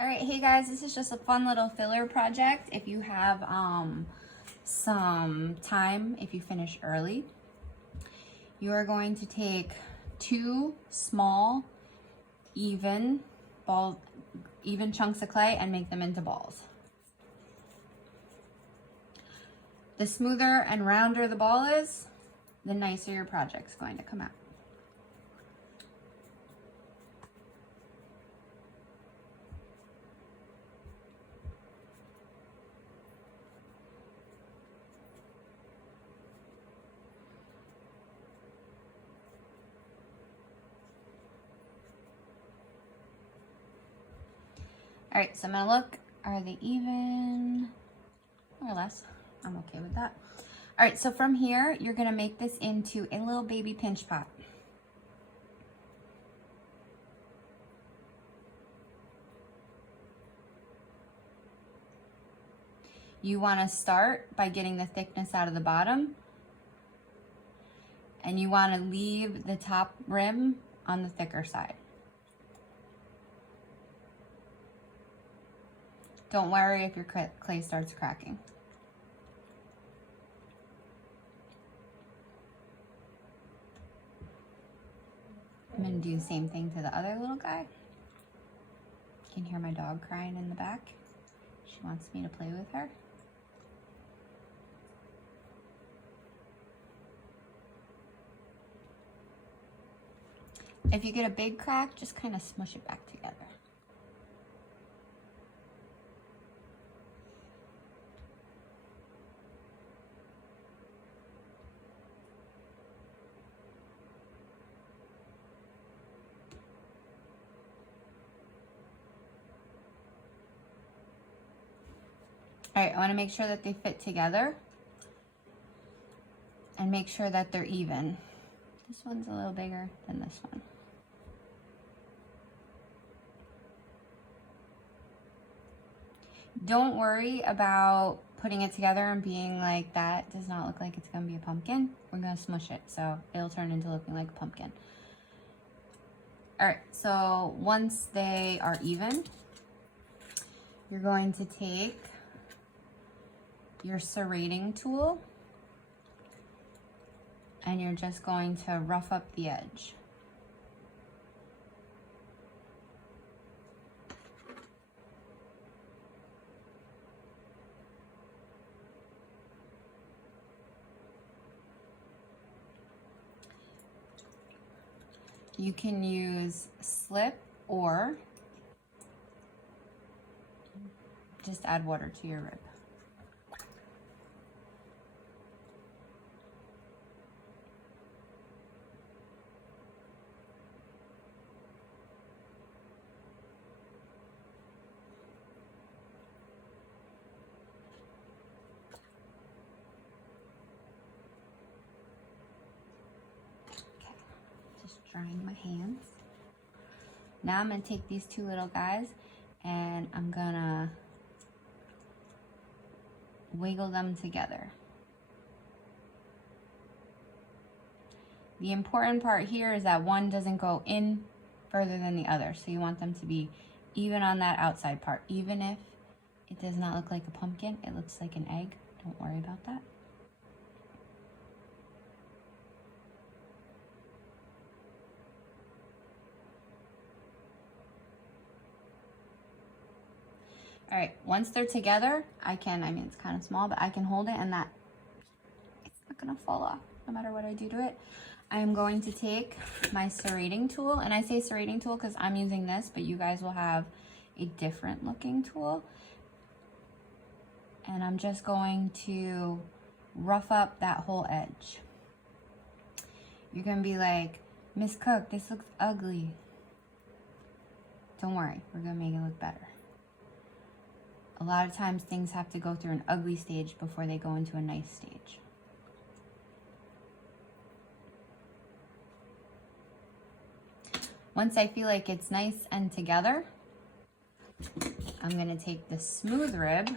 All right, hey guys, this is just a fun little filler project. If you have some time, if you finish early, you are going to take two small, even chunks of clay and make them into balls. The smoother and rounder the ball is, the nicer your project's going to come out. All right, so I'm gonna look, are they even, more or less? I'm okay with that. All right, so from here, you're gonna make this into a little baby pinch pot. You wanna start by getting the thickness out of the bottom, and you wanna leave the top rim on the thicker side. Don't worry if your clay starts cracking. I'm gonna do the same thing to the other little guy. You can hear my dog crying in the back. She wants me to play with her. If you get a big crack, just kind of smush it back together. All right, I want to make sure that they fit together and make sure that they're even. This one's a little bigger than this one. Don't worry about putting it together and being like, that does not look like it's gonna be a pumpkin. We're gonna smush it, so it'll turn into looking like a pumpkin. All right, so once they are even, you're going to take your serrating tool and you're just going to rough up the edge. You can use slip or just add water to your rib. Drying my hands. Now I'm gonna take these two little guys and I'm gonna wiggle them together. The important part here is that one doesn't go in further than the other, so you want them to be even on that outside part. Even if it does not look like a pumpkin, it looks like an egg. Don't worry about that. All right, once they're together, I mean, it's kind of small, but I can hold it and it's not gonna fall off no matter what I do to it. I am going to take my serrating tool, and I say serrating tool because I'm using this, but you guys will have a different looking tool. And I'm just going to rough up that whole edge. You're gonna be like, Miss Cook, this looks ugly. Don't worry, we're gonna make it look better. A lot of times things have to go through an ugly stage before they go into a nice stage. Once I feel like it's nice and together, I'm gonna take the smooth rib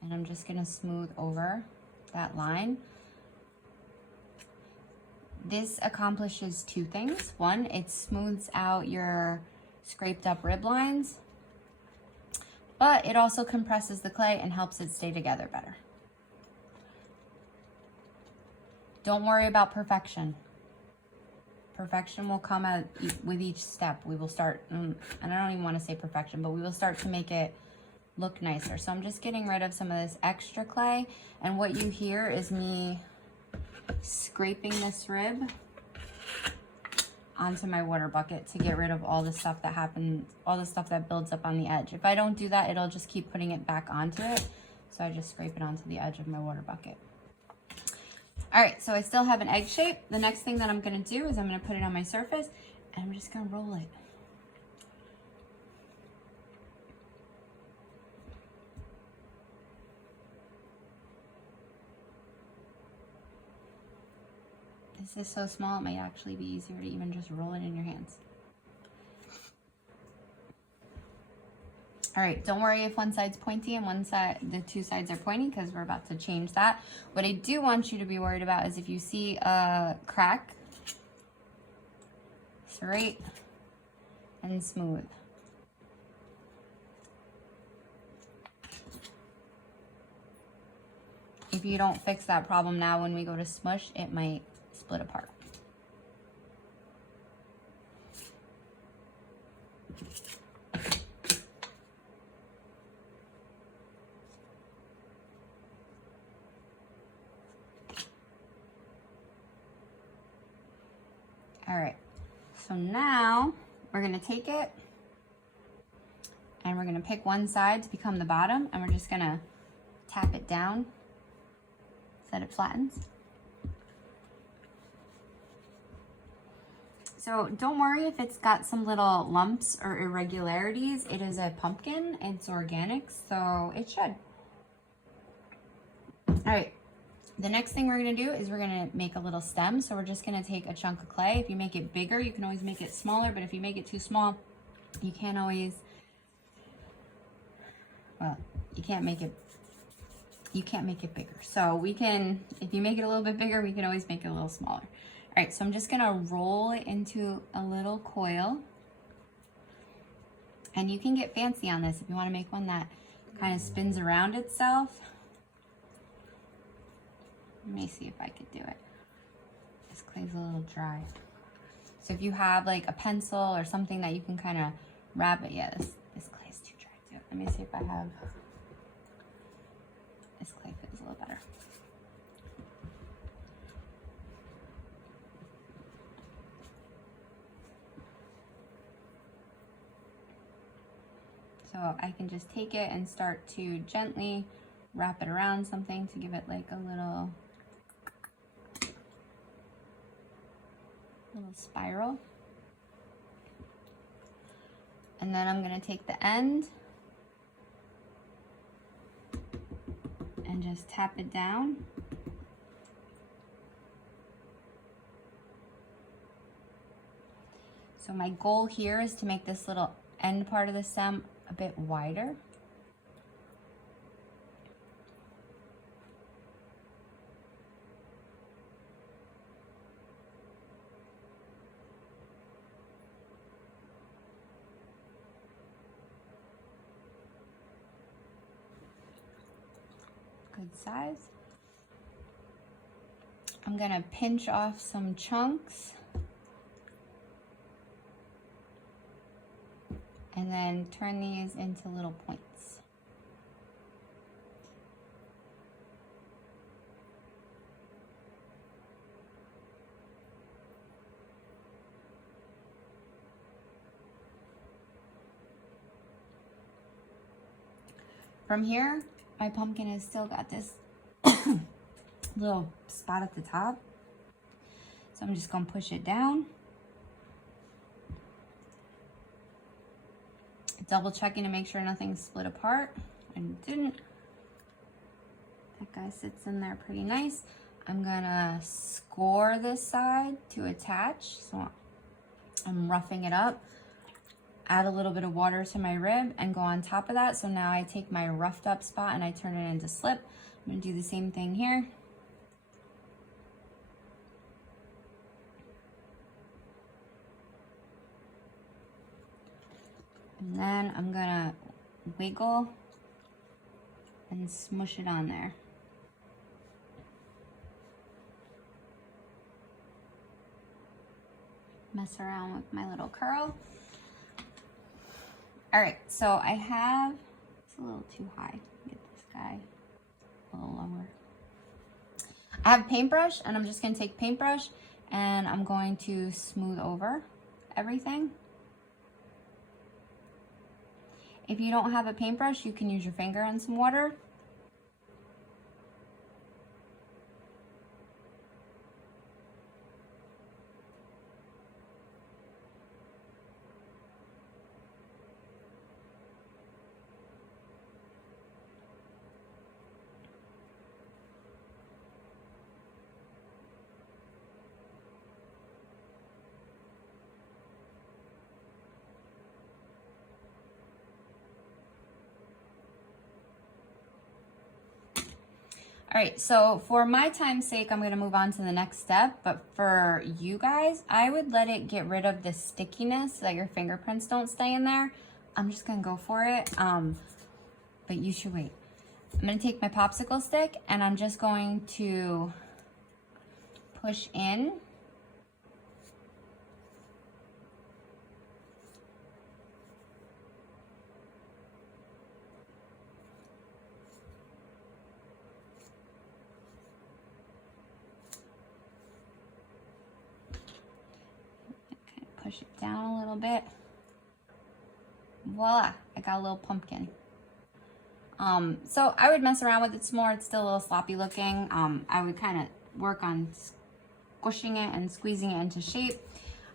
and I'm just gonna smooth over that line. This accomplishes two things. One, it smooths out your scraped up rib lines, but it also compresses the clay and helps it stay together better. Don't worry about perfection. Perfection will come out with each step. We will start, and I don't even want to say perfection, but we will start to make it look nicer. So I'm just getting rid of some of this extra clay, and what you hear is me scraping this rib onto my water bucket to get rid of all the stuff that happens, all the stuff that builds up on the edge. If I don't do that, it'll just keep putting it back onto it. So I just scrape it onto the edge of my water bucket. All right, so I still have an egg shape. The next thing that I'm gonna do is I'm gonna put it on my surface and I'm just gonna roll it. This is so small, it might actually be easier to even just roll it in your hands. All right, don't worry if one side's pointy and one side, the two sides are pointy, because we're about to change that. What I do want you to be worried about is if you see a crack, straight and smooth. If you don't fix that problem now, when we go to smush, it might split apart. All right, so now we're gonna take it and we're gonna pick one side to become the bottom, and we're just gonna tap it down so that it flattens. So don't worry if it's got some little lumps or irregularities. It is a pumpkin, it's organic, so it should. All right, the next thing we're gonna do is we're gonna make a little stem. So we're just gonna take a chunk of clay. If you make it bigger, you can always make it smaller, but if you make it too small, you can't always, well, you can't make it bigger. So we can, if you make it a little bit bigger, we can always make it a little smaller. All right, so I'm just gonna roll it into a little coil. And you can get fancy on this if you wanna make one that kind of spins around itself. Let me see if I could do it. This clay's a little dry. So if you have like a pencil or something that you can kind of wrap it, yeah, this clay's too dry to do it. Let me see if I have, this clay feels a little better. So I can just take it and start to gently wrap it around something to give it like a little spiral. And then I'm gonna take the end and just tap it down. So my goal here is to make this little end part of the stem a bit wider. Good size. I'm gonna pinch off some chunks and then turn these into little points. From here, my pumpkin has still got this little spot at the top. So I'm just gonna push it down. Double checking to make sure nothing's split apart. And it didn't. That guy sits in there pretty nice. I'm gonna score this side to attach. So I'm roughing it up. Add a little bit of water to my rib and go on top of that. So now I take my roughed up spot and I turn it into slip. I'm gonna do the same thing here. And then I'm gonna wiggle and smush it on there. Mess around with my little curl. All right, so I have, it's a little too high. Get this guy a little lower. I have a paintbrush, and I'm just gonna take paintbrush and I'm going to smooth over everything. If you don't have a paintbrush, you can use your finger and some water. All right, so for my time's sake, I'm gonna move on to the next step, but for you guys, I would let it get rid of the stickiness so that your fingerprints don't stay in there. I'm just gonna go for it, but you should wait. I'm gonna take my popsicle stick and I'm just going to push in. Push it down a little bit. Voila, I got a little pumpkin. So I would mess around with it some more. It's still a little sloppy looking. I would kind of work on squishing it and squeezing it into shape.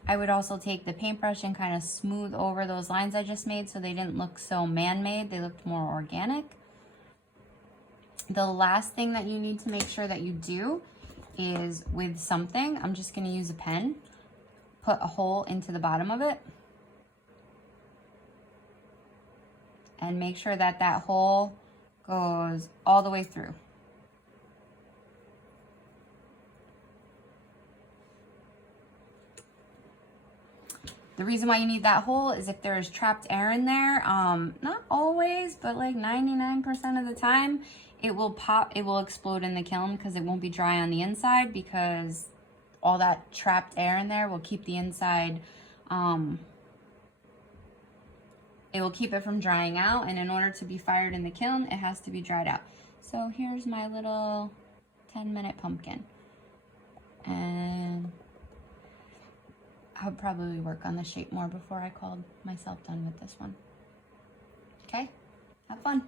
I would also take the paintbrush and kind of smooth over those lines I just made so they didn't look so man-made. They looked more organic. The last thing that you need to make sure that you do is with something, I'm just going to use a pen, put a hole into the bottom of it, and make sure that that hole goes all the way through. The reason why you need that hole is if there's trapped air in there, not always, but like 99% of the time, it will pop, it will explode in the kiln because it won't be dry on the inside, because all that trapped air in there will keep the inside, it will keep it from drying out, and in order to be fired in the kiln, it has to be dried out. So here's my little 10-minute pumpkin. And I would probably work on the shape more before I called myself done with this one. Okay, have fun.